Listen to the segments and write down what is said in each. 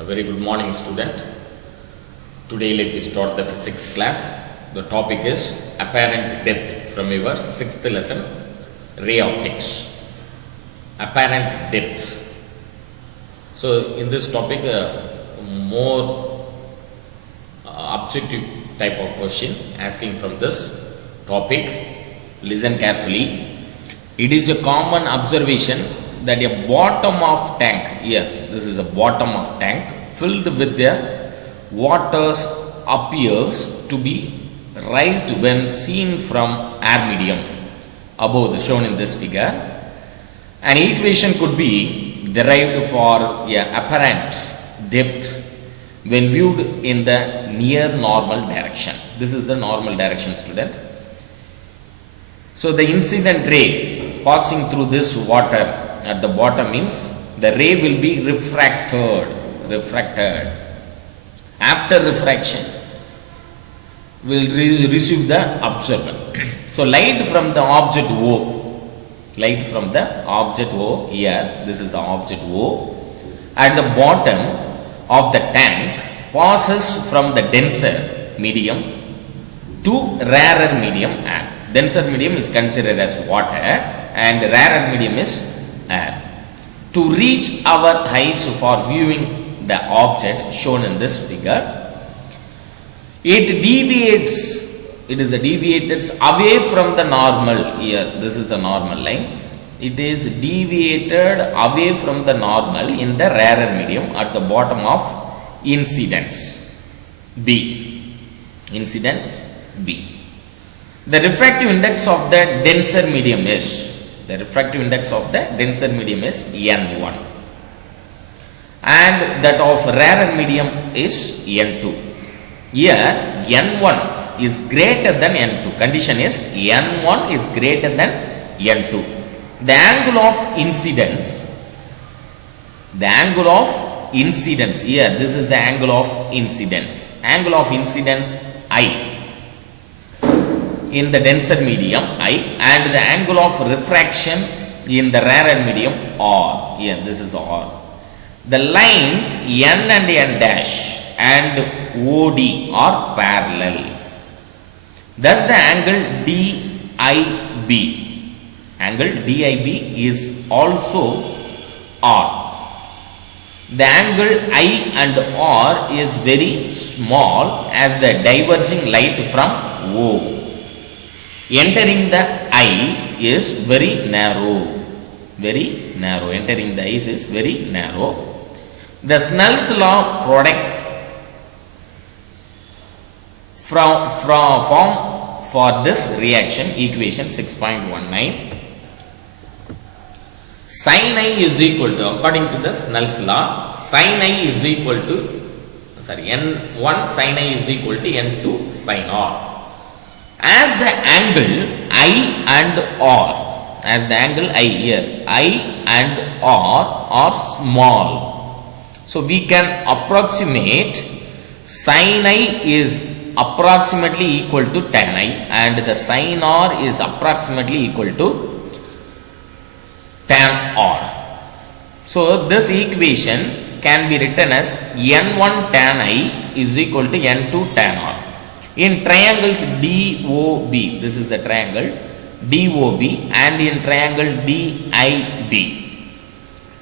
A very good morning, student. Today let me start the physics class. The topic is apparent depth from your 6th lesson, ray optics. Apparent depth. So in this topic, more objective type of question asking from this topic. Listen carefully. It is a common observation that a bottom of tank, here this is a bottom of tank filled with the waters appears to be raised when seen from air medium above the shown in this figure. An equation could be derived for a apparent depth when viewed in the near normal direction. This is the normal direction, student. So the incident ray passing through this water at the bottom means the ray will be refracted. After refraction, will receive the observer. So light from the object O, here, this is the object O, at the bottom of the tank passes from the denser medium to rarer medium air. Denser medium is considered as water and rarer medium is air. To reach our eyes for viewing the object shown in this figure, it is deviated away from the normal. Here this is the normal line. It is deviated away from the normal in the rarer medium at the bottom of incidence B. The refractive index of the denser medium is N1 and that of rarer medium is N2. Here N1 is greater than N2. Condition is N1 is greater than N2. The angle of incidence, here this is the angle of incidence. Angle of incidence I in the denser medium I, and the angle of refraction in the rarer medium R. Here this is R. The lines N and N dash and OD are parallel. Thus the angle DIB is also R. The angle I and R is very small as the diverging light from O. Entering the eye is very narrow. Entering the eyes is very narrow. The Snell's law product form for this reaction, equation 6.19. Sin I is equal to, according to the Snell's law, sin I is equal to, N1 sin I is equal to N2 sin R. As the angle I and R, I and R are small, so we can approximate sin I is approximately equal to tan I and the sin R is approximately equal to tan R. So this equation can be written as N1 tan I is equal to N2 tan R. In triangles DOB, this is a triangle DOB, and in triangle DIB.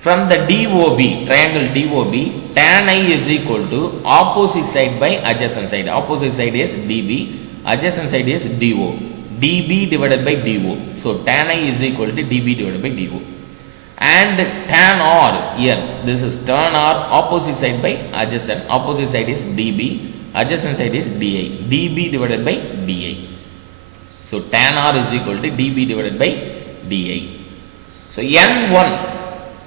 From the triangle DOB, tan I is equal to opposite side by adjacent side. Opposite side is DB, adjacent side is DO. DB divided by DO. So tan I is equal to DB divided by DO. And tan R, here this is tan R, opposite side by adjacent. Opposite side is DB. Adjacent side is DI, DB divided by DI. So tan R is equal to DB divided by DI. So N1,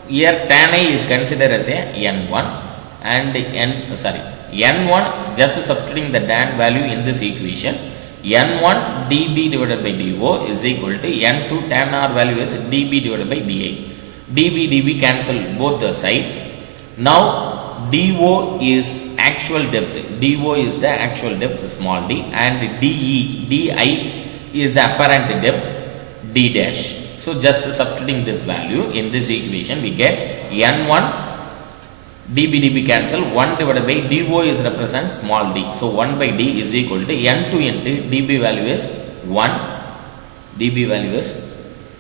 here tan I is considered as a N1 and N1, just substituting the tan value in this equation, N1 DB divided by DO is equal to N2 tan R value is DB divided by DI. DB cancel both the side. Now DO is actual depth. DO is the actual depth, small d, and DI is the apparent depth, D dash. So just substituting this value in this equation, we get N1 dB cancel, 1 divided by dO is represents small d. So 1 by d is equal to N2 into dB value is 1, dB value is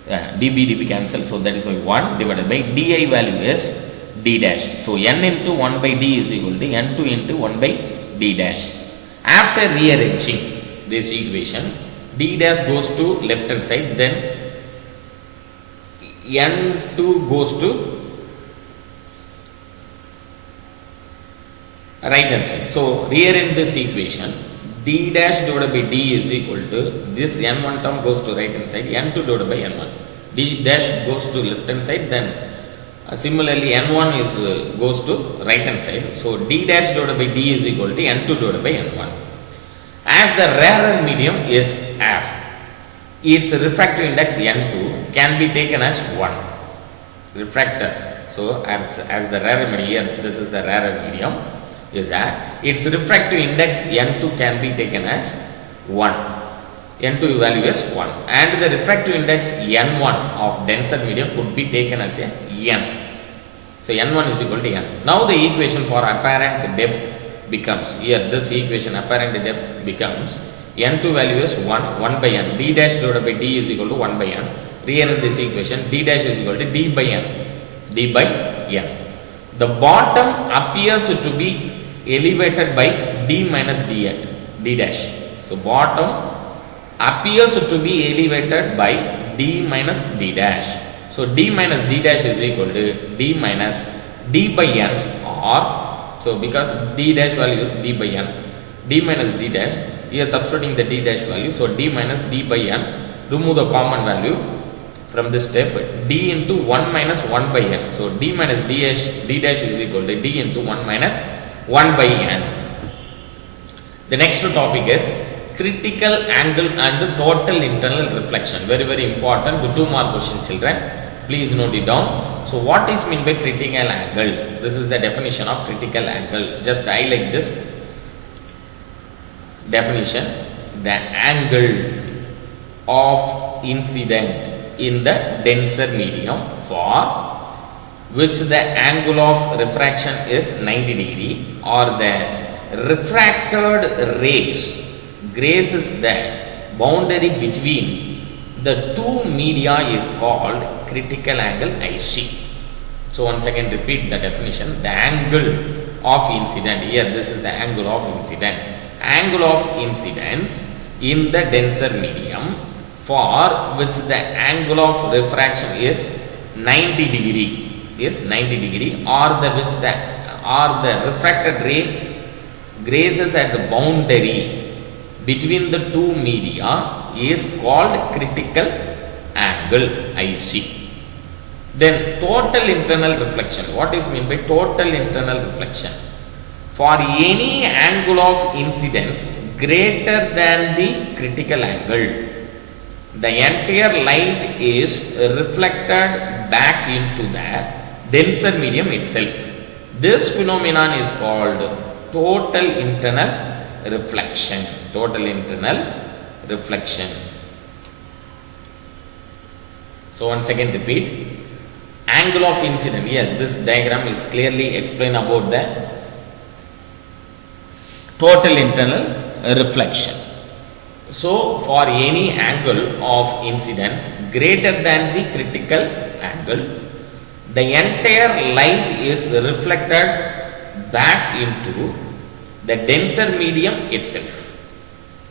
dB cancel, so that is why 1 divided by di value is d dash. So N into 1 by d is equal to N2 into 1 by d dash. After rearranging this equation, d dash goes to left hand side, then N2 goes to right hand side. So rearrange this equation, d dash divided by d is equal to this n1 term goes to right hand side, n2 divided by n1, d dash goes to left hand side, then similarly n1 is goes to right hand side. So d dash divided by d is equal to n2 divided by n1. As the rarer medium is air, its refractive index n2 can be taken as 1. Refractor. So as the rarer medium, this is the rarer medium, is that its refractive index n2 can be taken as 1. N2 value is 1, and the refractive index n1 of denser medium could be taken as a n. So n1 is equal to n. Now the equation for apparent depth becomes, here this equation apparent depth becomes n2 value is 1 by n, d dash divided by d is equal to 1 by n. Rearrange this equation, d dash is equal to d by n. The bottom appears to be elevated by d minus d dash. So bottom appears to be elevated by d minus d dash. So d minus d dash is equal to d minus d by n, or so because d dash value is d by n, d minus d dash, we are substituting the d dash value, so d minus d by n, remove the common value from this step, d into 1 minus 1 by n. So d minus d dash is equal to d into 1 minus 1 by n. The next topic is critical angle and total internal reflection. Very, very important. 2 more questions, children. Please note it down. So what is meant by critical angle? This is the definition of critical angle. Just highlight this definition. The angle of incident in the denser medium for which the angle of refraction is 90 degree, or the refracted rays grazes the boundary between the two media is called critical angle IC. So once again repeat the definition. The angle of incident, here this is the angle of incident. Angle of incidence in the denser medium for which the angle of refraction is 90 degree, or the refracted ray grazes at the boundary between the two media is called critical angle IC. Then total internal reflection. What is meant by total internal reflection? For any angle of incidence greater than the critical angle, the entire light is reflected back into the denser medium itself. This phenomenon is called total internal reflection. Total internal reflection. So once again repeat. Angle of incidence. Yes, this diagram is clearly explain about the total internal reflection. So for any angle of incidence greater than the critical angle, the entire light is reflected back into the denser medium itself.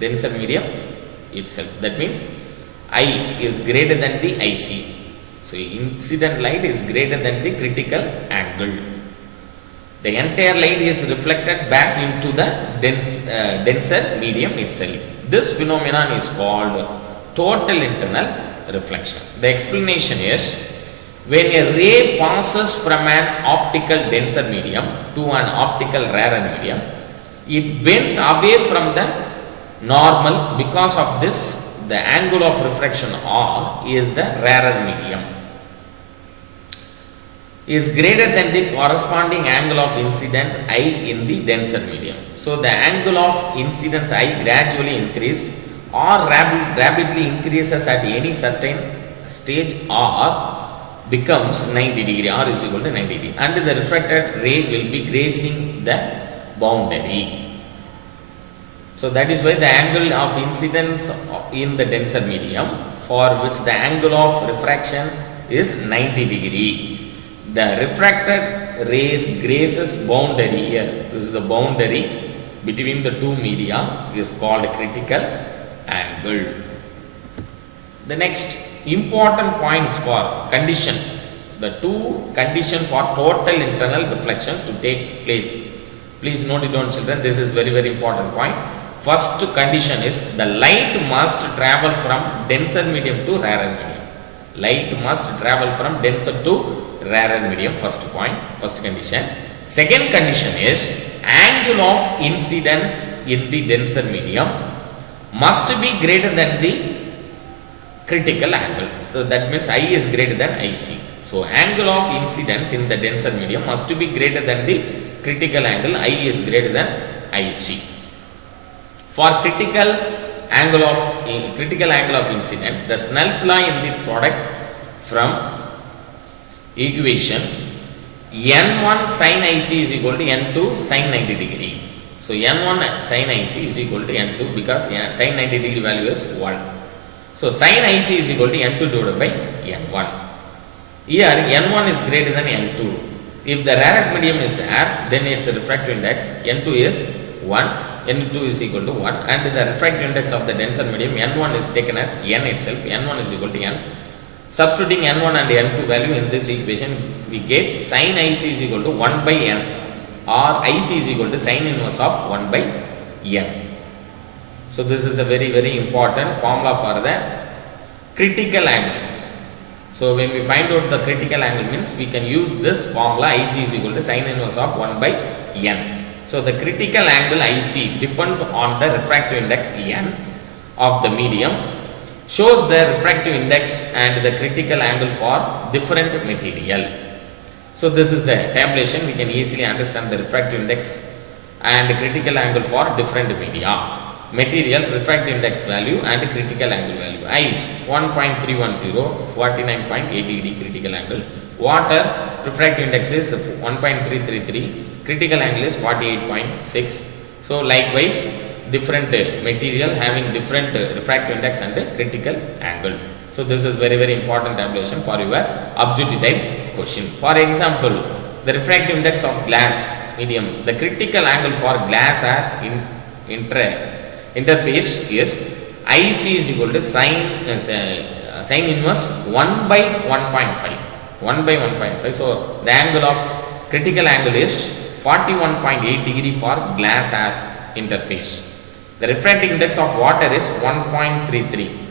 Denser medium itself. That means I is greater than the IC. So incident light is greater than the critical angle. The entire light is reflected back into the denser medium itself. This phenomenon is called total internal reflection. The explanation is, when a ray passes from an optical denser medium to an optical rarer medium, it bends away from the normal. Because of this, the angle of refraction R is the rarer medium, is greater than the corresponding angle of incident I in the denser medium. So the angle of incidence I gradually increased or rapidly increases at any certain stage R becomes 90 degree, R is equal to 90 degree, and the refracted ray will be grazing the boundary. So that is why the angle of incidence in the denser medium, for which the angle of refraction is 90 degree. The refracted rays grazes boundary here. This is the boundary between the two media, is called critical angle. The next important points for condition, the two conditions for total internal reflection to take place. Please note it down, children. This is very important point. First condition is the light must travel from denser medium to rarer medium. Light must travel from denser to rarer medium. First point, first condition. Second condition is angle of incidence in the denser medium must be greater than the critical angle. So that means I is greater than IC. So angle of incidence in the denser medium must be greater than the critical angle. I is greater than IC. For critical angle of incidence, the Snell's law in the product from equation N1 sin IC is equal to N2 sin 90 degree. So N1 sin IC is equal to N2 because sin 90 degree value is 1. So sin IC is equal to N2 divided by N1. Here N1 is greater than N2. If the rarer medium is air, then its refractive index N2 is 1. N2 is equal to 1, and the refractive index of the denser medium N1 is taken as N itself. N1 is equal to N. Substituting N1 and N2 value in this equation, we get sin IC is equal to 1 by N, or IC is equal to sin inverse of 1 by N. So this is a very important formula for the critical angle. So when we find out the critical angle means, we can use this formula IC is equal to sin inverse of 1 by N. So the critical angle IC depends on the refractive index N of the medium, shows the refractive index and the critical angle for different material. So this is the tabulation. We can easily understand the refractive index and critical angle for different media. Material, refractive index value and critical angle value. Ice 1.310, 49.8 degree critical angle. Water, refractive index is 1.333. Critical angle is 48.6. So likewise, different material having different refractive index and critical angle. So this is very important tabulation for your objective type question. For example, the refractive index of glass medium, the critical angle for glass interface is IC is equal to sin inverse 1 by 1.5. 1 by 1.5. So the angle of critical angle is 41.8 degree for glass air interface. The refractive index of water is 1.33.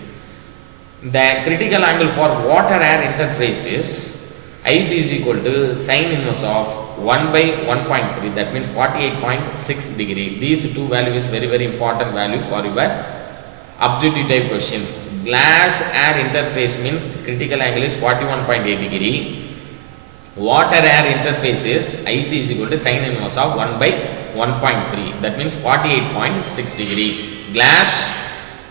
The critical angle for water air interface is IC is equal to sin inverse of 1 by 1.3, that means 48.6 degree. These two values is very important value for your objective type question. Glass air interface means critical angle is 41.8 degree. Water air interface is IC is equal to sin inverse of 1 by 1.3, that means 48.6 degree. Glass,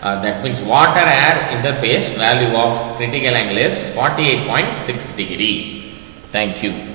that means water air interface value of critical angle is 48.6 degree. Thank you.